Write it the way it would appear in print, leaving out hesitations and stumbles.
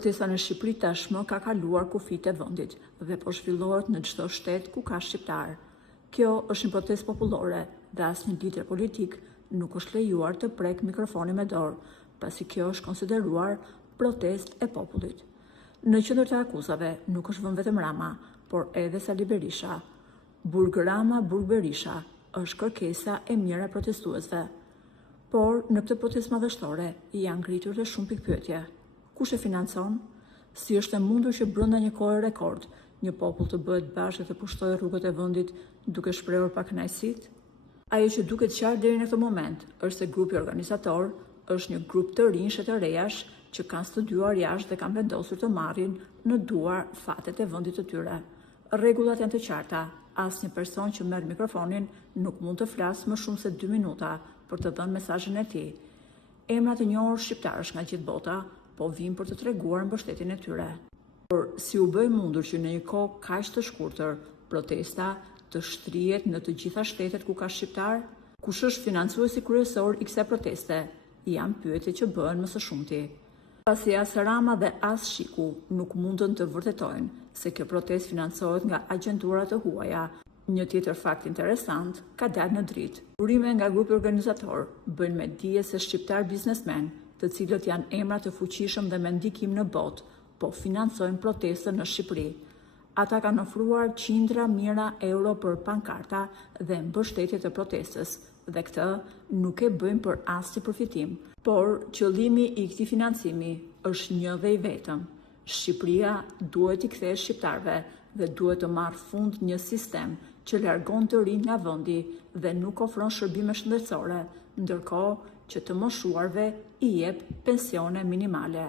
Protesta në Shqipëri tashmë ka kaluar kufijtë e vendit dhe po zhvillohet në çdo shtet ku ka shqiptar. Kjo është një protestë popullore dhe asnjë lider politik nuk është lejuar të prek mikrofonin me dorë, pasi kjo është konsideruar protestë e popullit. Në qendër të akuzave nuk është vënë vetëm Rama, por edhe Sali Berisha. Burg Rama, Burg Berisha është kërkesa e mirë e protestuesve. Por në këtë protestë madhështore janë ngritur dhe shumë pikpyetje. Kush e financon? Si është e mundur që brenda një kohe rekord, një popull të bëhet bashkë dhe të pushtojë rrugët e vendit duke shprehur pakënaqësitë? Ajo që duket qartë deri në këtë moment është se grupi organizator është një grup të rinj të rejash që kanë studiuar jashtë dhe kanë vendosur të marrin në duar fatet e vendit të tyre. Rregullat janë të qarta. Asnjë person që merr mikrofonin nuk mund të flasë më shumë se 2 minuta për të dhënë mesazhin e tij. Emrat e njohur shqiptarësh nga gjithë bota po vinë për të treguar mbështetjen e tyre. Por si u bë mundur që në një kohë kaq të shkurtër protesta të shtrihet në të gjitha shtetet ku ka shqiptar? Kush është financuesi kryesor i kësaj proteste? Janë pyetje që bëhen më së shumti. Pasi as Rama dhe as Shiku nuk mundën të vërtetojnë se kjo protestë financohet nga agjentura të huaja, një tjetër fakt interesant ka dalë në dritë. Burime nga grupi organizator bëjnë me dije se shqiptar biznesmen, të cilët janë emra të fuqishëm dhe me ndikim në botë, po financojnë protestën në Shqipëri. Ata kanë ofruar qindra mijëra euro për pankarta dhe mbështetje të protestës, dhe këtë nuk e bëjnë për asnjë përfitim. Por qëllimi i këtij financimi është një dhe i vetëm. Shqipëria duhet i kthejë shqiptarëve dhe duhet të marrë fund një sistem që largon të rinj nga vendi dhe nuk ofron shërbime shëndetësore, ndërkohë që të moshuarve i jep pensione minimale.